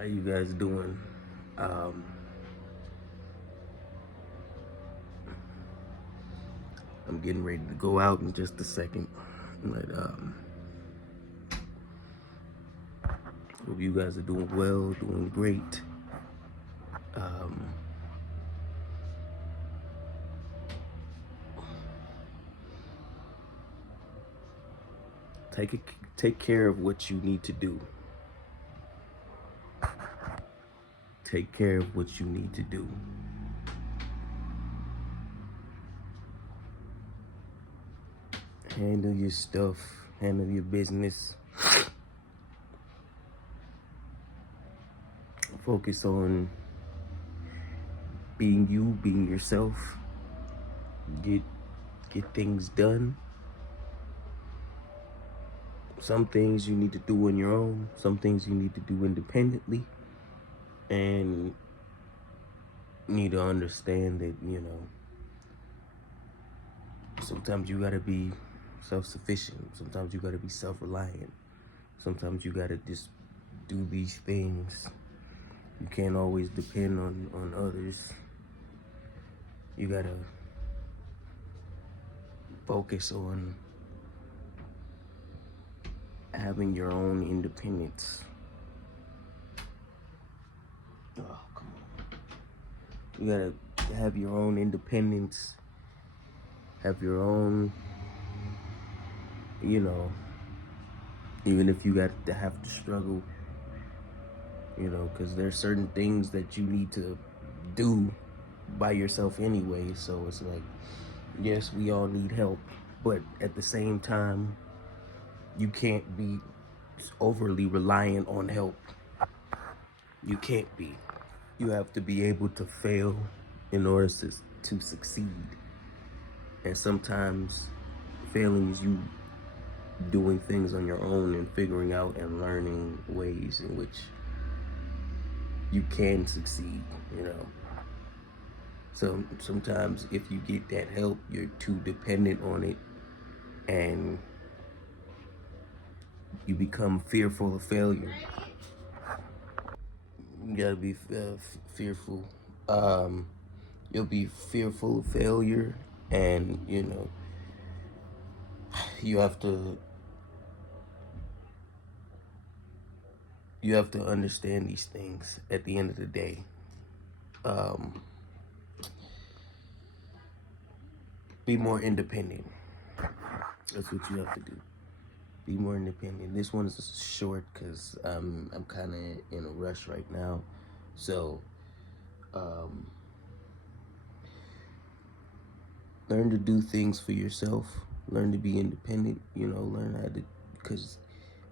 How you guys doing? Um, I'm getting ready to go out in just a second. But hope you guys are doing well, doing great. Um, take it, take care of what you need to do. Take care of what you need to do. Handle your stuff. Handle your business. Focus on being you, being yourself. Get things done. Some things you need to do on your own. Some things you need to do independently. And you need to understand that, sometimes you gotta be self-sufficient. Sometimes you gotta be self-reliant. Sometimes you gotta just do these things. You can't always depend on others. You gotta focus on having your own independence. Oh, come on. You gotta have your own independence. Have your own, even if you got to have to struggle, because there's certain things that you need to do by yourself anyway. So it's like, yes, we all need help, but at the same time, you can't be overly reliant on help. You can't be. You have to be able to fail in order to succeed. And sometimes failing is you doing things on your own and figuring out and learning ways in which you can succeed, So sometimes if you get that help, you're too dependent on it and you become fearful of failure. You gotta be fearful. You'll be fearful of failure, and you have to understand these things at the end of the day. Be more independent. That's what you have to do. Be more independent. This one is short because I'm kind of in a rush right now. So, learn to do things for yourself. Learn to be independent. Learn how to, because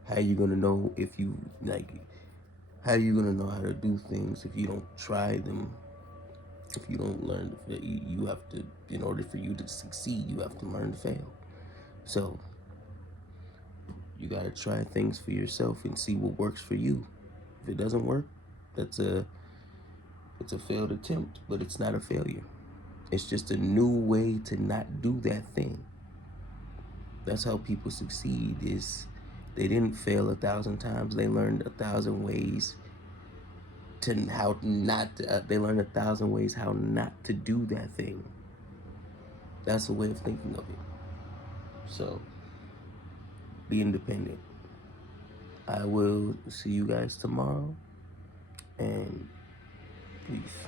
how you gonna know if you how you gonna know how to do things if you don't try them? If you don't learn, you have to, in order for you to succeed, you have to learn to fail. So you gotta try things for yourself and see what works for you. If it doesn't work, it's a failed attempt, but it's not a failure. It's just a new way to not do that thing. That's how people succeed. Is they didn't fail 1,000 times. They learned 1,000 ways to how not to, they learned 1,000 ways how not to do that thing. That's a way of thinking of it. So be independent. I will see you guys tomorrow, and peace.